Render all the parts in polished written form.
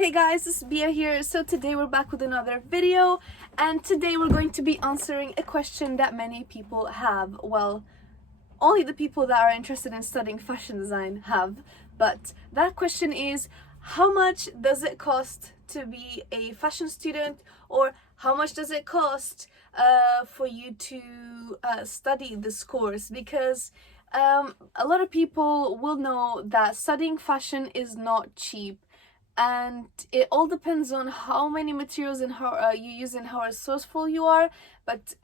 Hey guys, this is Bia here. So today we're back with another video, and today we're going to be answering a question that many people have. Well, only the people that are interested in studying fashion design have, but that question is, how much does it cost to be a fashion student, or how much does it cost for you to study this course? Because a lot of people will know that studying fashion is not cheap, and it all depends on how many materials and how you use and how resourceful you are. But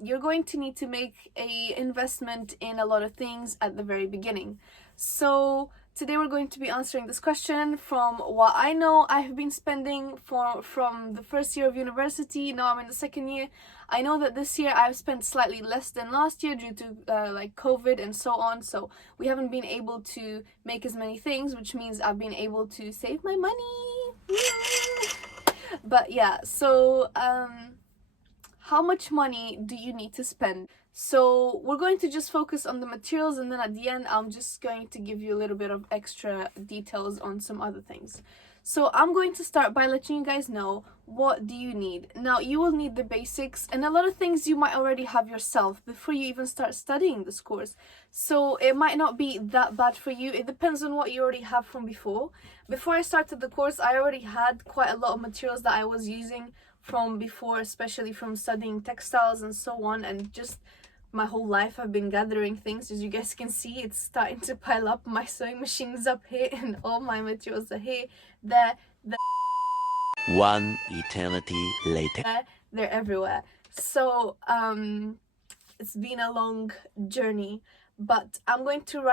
you're going to need to make a investment in a lot of things at the very beginning. So today we're going to be answering this question from what I know I have been spending from the first year of university. Now I'm in the second year. I know that this year I've spent slightly less than last year due to like COVID and so on. So we haven't been able to make as many things, which means I've been able to save my money. But yeah, so how much money do you need to spend? So we're going to just focus on the materials, and then at the end I'm just going to give you a little bit of extra details on some other things. So I'm going to start by letting you guys know, what do you need? Now, you will need the basics, and a lot of things you might already have yourself before you even start studying this course. So it might not be that bad for you. It depends on what you already have from before. Before I started the course, I already had quite a lot of materials that I was using from before, especially from studying textiles and so on, and just my whole life I've been gathering things. As you guys can see, it's starting to pile up. My sewing machine's up here and all my materials are here, there. One eternity later. They're everywhere. So it's been a long journey, but I'm going to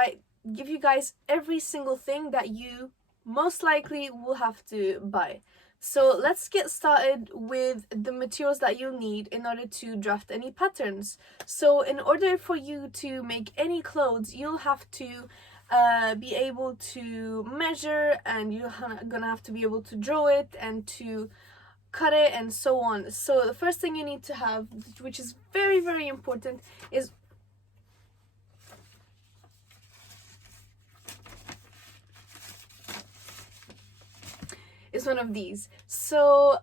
give you guys every single thing that you most likely will have to buy. So let's get started with the materials that you'll need in order to draft any patterns. So in order for you to make any clothes, you'll have to be able to measure, and you're gonna have to be able to draw it and to cut it and so on. So the first thing you need to have, which is very, very important, is one of these. So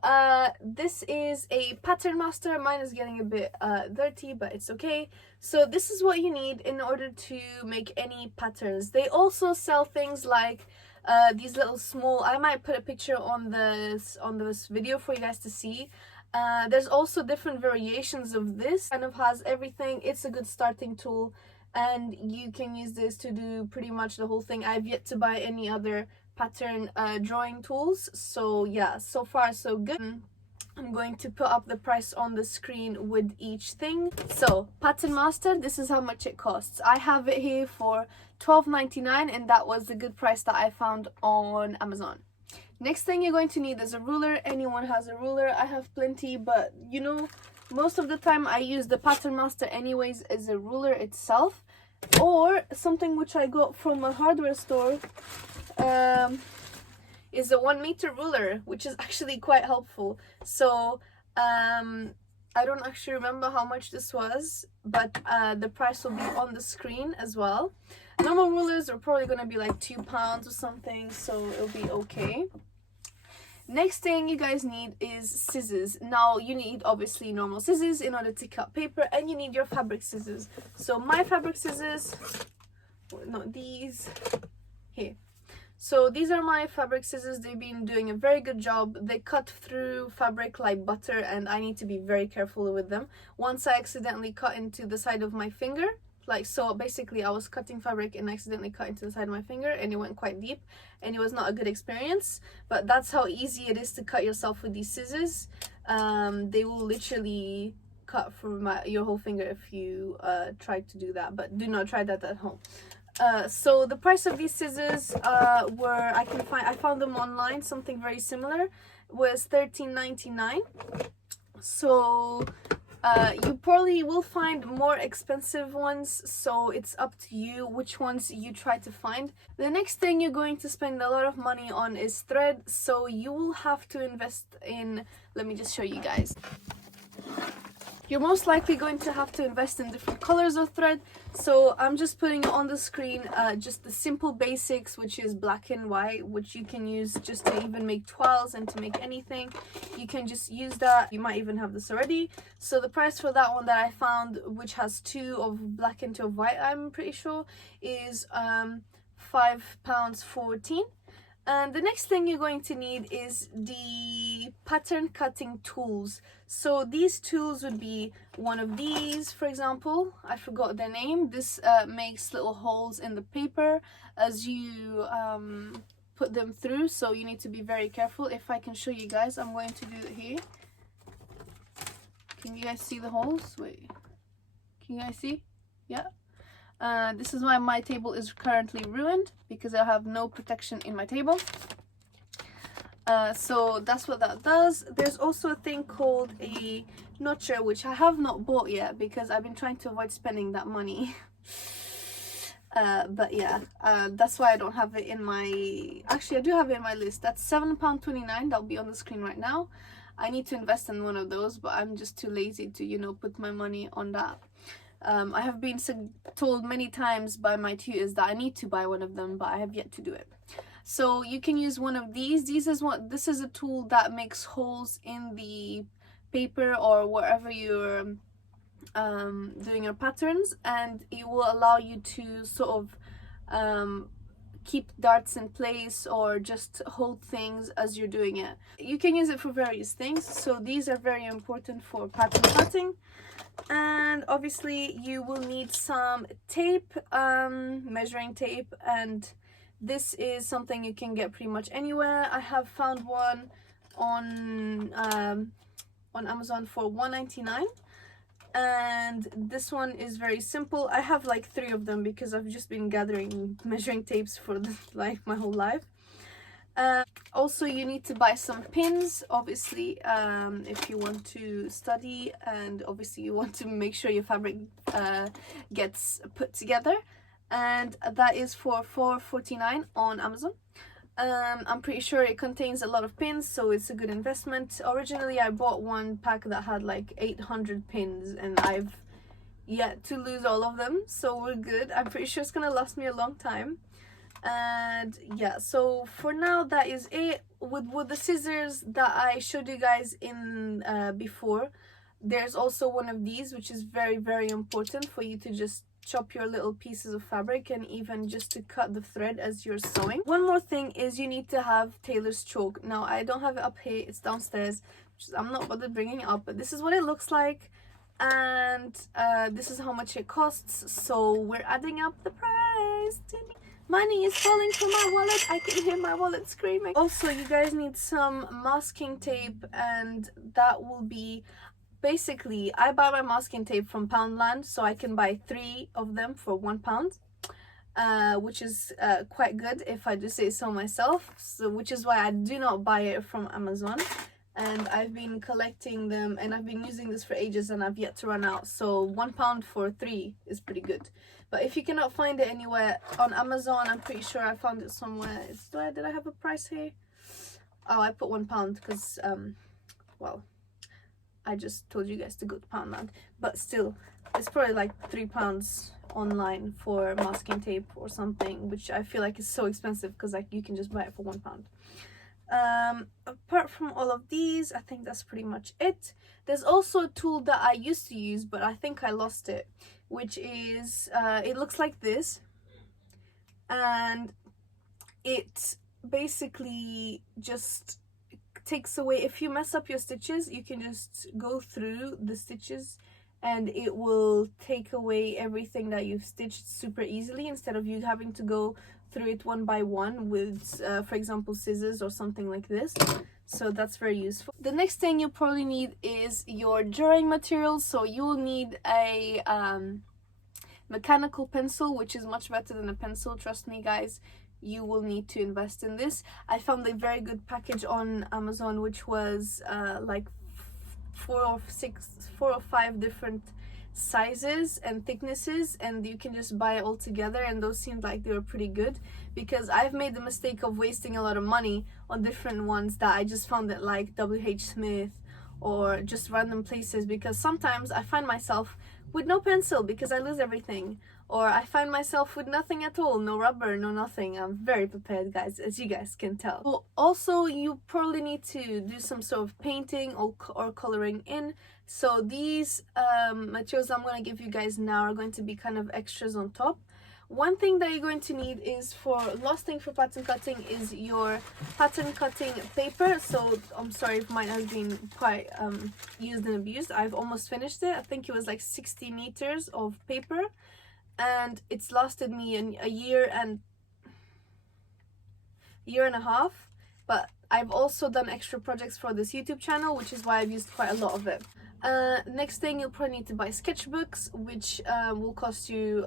this is a pattern master. Mine is getting a bit dirty, but it's okay. So this is what you need in order to make any patterns. They also sell things like these little small, I might put a picture on this video for you guys to see. There's also different variations of this. Kind of has everything. It's a good starting tool, and you can use this to do pretty much the whole thing. I've yet to buy any other pattern drawing tools, so yeah, so far so good. I'm going to put up the price on the screen with each thing. So Pattern Master, this is how much it costs. I have it here for $12.99, and that was the good price that I found on Amazon. Next thing you're going to need is a ruler. Anyone has a ruler. I have plenty, but you know, most of the time I use the Pattern Master anyways as a ruler itself, or something which I got from a hardware store is a 1 meter ruler, which is actually quite helpful. So I don't actually remember how much this was, but the price will be on the screen as well. Normal rulers are probably going to be like £2 or something, so it'll be okay. Next thing you guys need is scissors. Now you need obviously normal scissors in order to cut paper, and you need your fabric scissors. So my fabric scissors, not these, here. So these are my fabric scissors. They've been doing a very good job. They cut through fabric like butter, and I need to be very careful with them. Once I accidentally cut into the side of my finger, like so. Basically I was cutting fabric and accidentally cut into the side of my finger, and it went quite deep, and it was not a good experience. But that's how easy it is to cut yourself with these scissors. They will literally cut through your whole finger if you try to do that, but do not try that at home. So the price of these scissors I found them online, something very similar, was $13.99. So you probably will find more expensive ones, so it's up to you which ones you try to find. The next thing you're going to spend a lot of money on is thread, so you will have to invest in, let me just show you guys. you're most likely going to have to invest in different colors of thread. So I'm just putting on the screen just the simple basics, which is black and white, which you can use just to even make toiles and to make anything. You can just use that. You might even have this already. So the price for that one that I found, which has 2 of black and 2 of white, I'm pretty sure, is £5.14. And the next thing you're going to need is the pattern cutting tools. So these tools would be one of these, for example. I forgot their name. This makes little holes in the paper as you put them through, so you need to be very careful. If I can show you guys, I'm going to do it here. Can you guys see the holes? Wait, can you guys see? Yeah. This is why my table is currently ruined, because I have no protection in my table. So that's what that does. There's also a thing called a notcher, which I have not bought yet because I've been trying to avoid spending that money. But yeah, that's why I don't have it in my... Actually, I do have it in my list. That's £7.29. That'll be on the screen right now. I need to invest in one of those, but I'm just too lazy to, you know, put my money on that. I have been told many times by my tutors that I need to buy one of them, but I have yet to do it. So you can use one of these. This is a tool that makes holes in the paper or wherever you're doing your patterns, and it will allow you to sort of keep darts in place or just hold things as you're doing it. You can use it for various things, so these are very important for pattern cutting. And obviously you will need some tape, measuring tape, and this is something you can get pretty much anywhere. I have found one on Amazon for $1.99, and this one is very simple. I have like 3 of them because I've just been gathering measuring tapes for like my whole life. Also, you need to buy some pins, obviously, if you want to study, and obviously you want to make sure your fabric gets put together, and that is for $4.49 on Amazon. I'm pretty sure it contains a lot of pins, so it's a good investment. Originally I bought one pack that had like 800 pins, and I've yet to lose all of them, so we're good. I'm pretty sure it's gonna last me a long time. And yeah, so for now that is it. With the scissors that I showed you guys in before, there's also one of these, which is very, very important for you to just chop your little pieces of fabric, and even just to cut the thread as you're sewing. One more thing is you need to have tailor's chalk. Now I don't have it up here, it's downstairs, which is, I'm not bothered bringing it up, but this is what it looks like, and this is how much it costs. So we're adding up the price. Money is falling from my wallet. I can hear my wallet screaming. Also, you guys need some masking tape, and that will be basically, I buy my masking tape from Poundland, so I can buy 3 of them for £1, which is quite good if I do say so myself. So which is why I do not buy it from Amazon, and I've been collecting them, and I've been using this for ages, and I've yet to run out. So £1 for 3 is pretty good. But if you cannot find it anywhere on Amazon, I'm pretty sure I found it somewhere. Did I have a price here? Oh, I put £1 because well, I just told you guys to go to Poundland, but still, it's probably like £3 online for masking tape or something, which I feel like is so expensive because like you can just buy it for £1. Apart from all of these, I think that's pretty much it. There's also a tool that I used to use, but I think I lost it, which is it looks like this, and it basically just takes away, if you mess up your stitches, you can just go through the stitches and it will take away everything that you've stitched super easily, instead of you having to go through it one by one with for example scissors or something like this. So that's very useful. The next thing you probably need is your drawing materials. So you'll need a mechanical pencil, which is much better than a pencil, trust me guys. You will need to invest in this. I found a very good package on Amazon, which was like 4 or 5 different sizes and thicknesses, and you can just buy it all together, and those seemed like they were pretty good, because I've made the mistake of wasting a lot of money on different ones that I just found at like WH Smith or just random places, because sometimes I find myself with no pencil because I lose everything, or I find myself with nothing at all, no rubber, no nothing. I'm very prepared, guys, as you guys can tell. Well, also, you probably need to do some sort of painting or coloring in. So these materials I'm going to give you guys now are going to be kind of extras on top. One thing that you're going to need is, for last thing for pattern cutting, is your pattern cutting paper. So I'm sorry if mine has been quite used and abused. I've almost finished it. I think it was like 60 meters of paper, and it's lasted me a year and a half. But I've also done extra projects for this YouTube channel, which is why I've used quite a lot of it. Next thing, you'll probably need to buy sketchbooks, which will cost you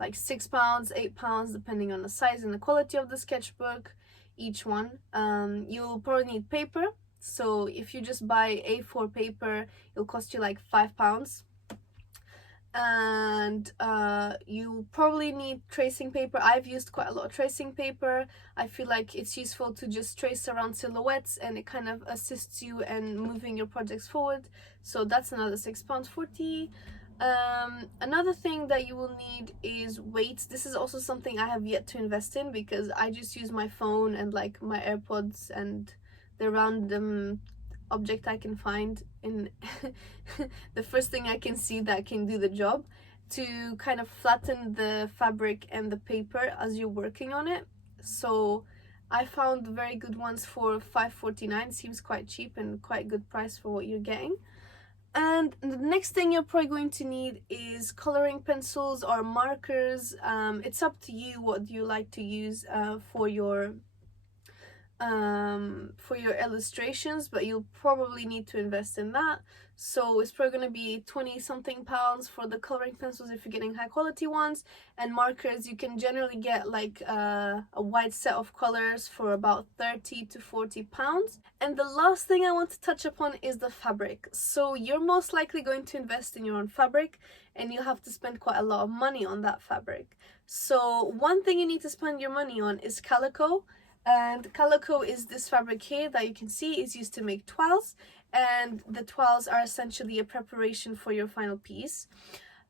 like £6, £8, depending on the size and the quality of the sketchbook, each one. You'll probably need paper. So if you just buy A4 paper, it'll cost you like £5. And you probably need tracing paper. I've used quite a lot of tracing paper. I feel like it's useful to just trace around silhouettes, and it kind of assists you in moving your projects forward. So that's another £6.40. Another thing that you will need is weights. This is also something I have yet to invest in, because I just use my phone and like my AirPods and the random object I can find in the first thing I can see that can do the job, to kind of flatten the fabric and the paper as you're working on it. So I found very good ones for $5.49. Seems quite cheap and quite good price for what you're getting. And the next thing you're probably going to need is coloring pencils or markers. It's up to you what you like to use for your illustrations, but you'll probably need to invest in that. So it's probably going to be 20 something pounds for the coloring pencils if you're getting high quality ones. And markers, you can generally get like a wide set of colors for about 30 to 40 pounds. And the last thing I want to touch upon is the fabric. So you're most likely going to invest in your own fabric, and you'll have to spend quite a lot of money on that fabric. So one thing you need to spend your money on is calico. And calico is this fabric here that you can see is used to make toiles, and the toiles are essentially a preparation for your final piece.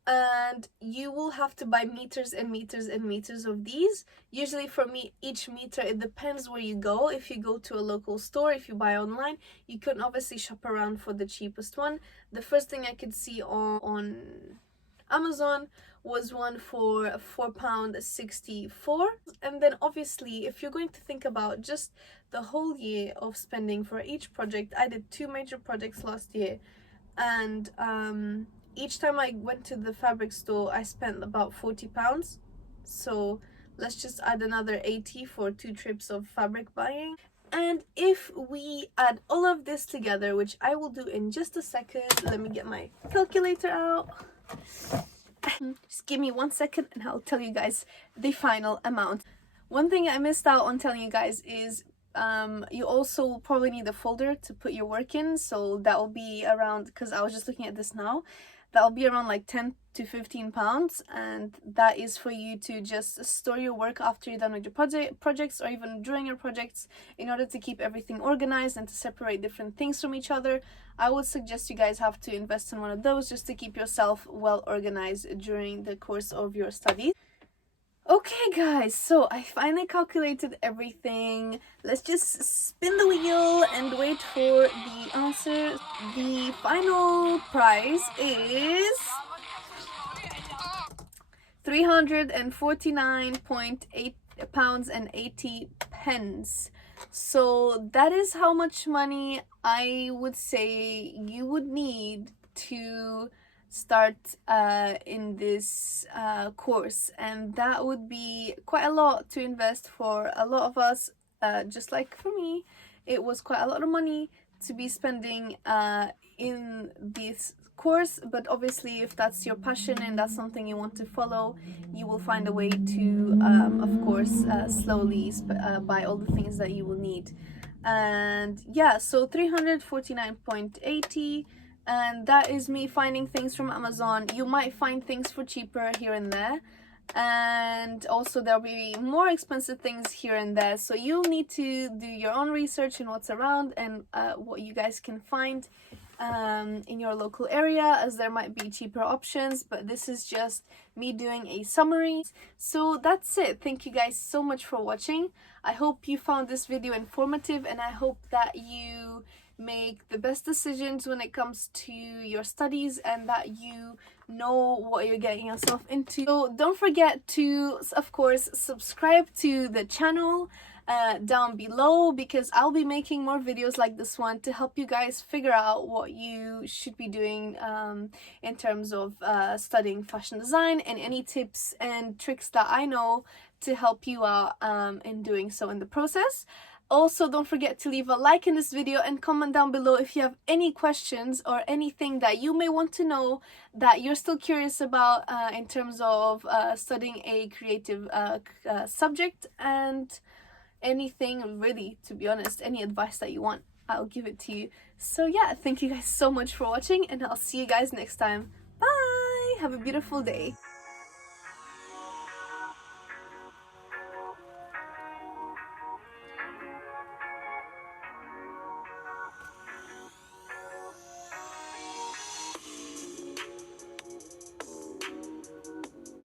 And you will have to buy meters and meters and meters of these. Usually for me, each meter, it depends where you go. If you go to a local store, if you buy online, you can obviously shop around for the cheapest one. The first thing I could see on Amazon was one for £4.64. And then obviously, if you're going to think about just the whole year of spending for each project, I did 2 major projects last year, and each time I went to the fabric store I spent about £40. So let's just add another 80 for 2 trips of fabric buying. And if we add all of this together, which I will do in just a second, let me get my calculator out. Just give me 1 second and I'll tell you guys the final amount. One thing I missed out on telling you guys is you also probably need a folder to put your work in. So that will be around, because I was just looking at this now, that'll be around like 10 to 15 pounds, and that is for you to just store your work after you're done with your projects, or even during your projects, in order to keep everything organized and to separate different things from each other. I would suggest you guys have to invest in one of those just to keep yourself well organized during the course of your studies. Okay guys, so I finally calculated everything. Let's just spin the wheel and wait for the answer. The final price is £349.80. So that is how much money I would say you would need to start in this course, and that would be quite a lot to invest for a lot of us. Just like for me, it was quite a lot of money to be spending in this course. But obviously, if that's your passion and that's something you want to follow, you will find a way to of course slowly buy all the things that you will need. And yeah, so 349.80, and that is me finding things from Amazon. You might find things for cheaper here and there, and also there'll be more expensive things here and there, so you'll need to do your own research in what's around and what you guys can find in your local area, as there might be cheaper options, but this is just me doing a summary. So that's it. Thank you guys so much for watching. I hope you found this video informative, and I hope that you make the best decisions when it comes to your studies and that you know what you're getting yourself into. So don't forget to, of course, subscribe to the channel down below, because I'll be making more videos like this one to help you guys figure out what you should be doing in terms of studying fashion design, and any tips and tricks that I know to help you out in doing so in the process. Also, don't forget to leave a like in this video and comment down below if you have any questions or anything that you may want to know that you're still curious about in terms of studying a creative subject, and anything really, to be honest, any advice that you want, I'll give it to you. So yeah, thank you guys so much for watching, and I'll see you guys next time. Bye! Have a beautiful day.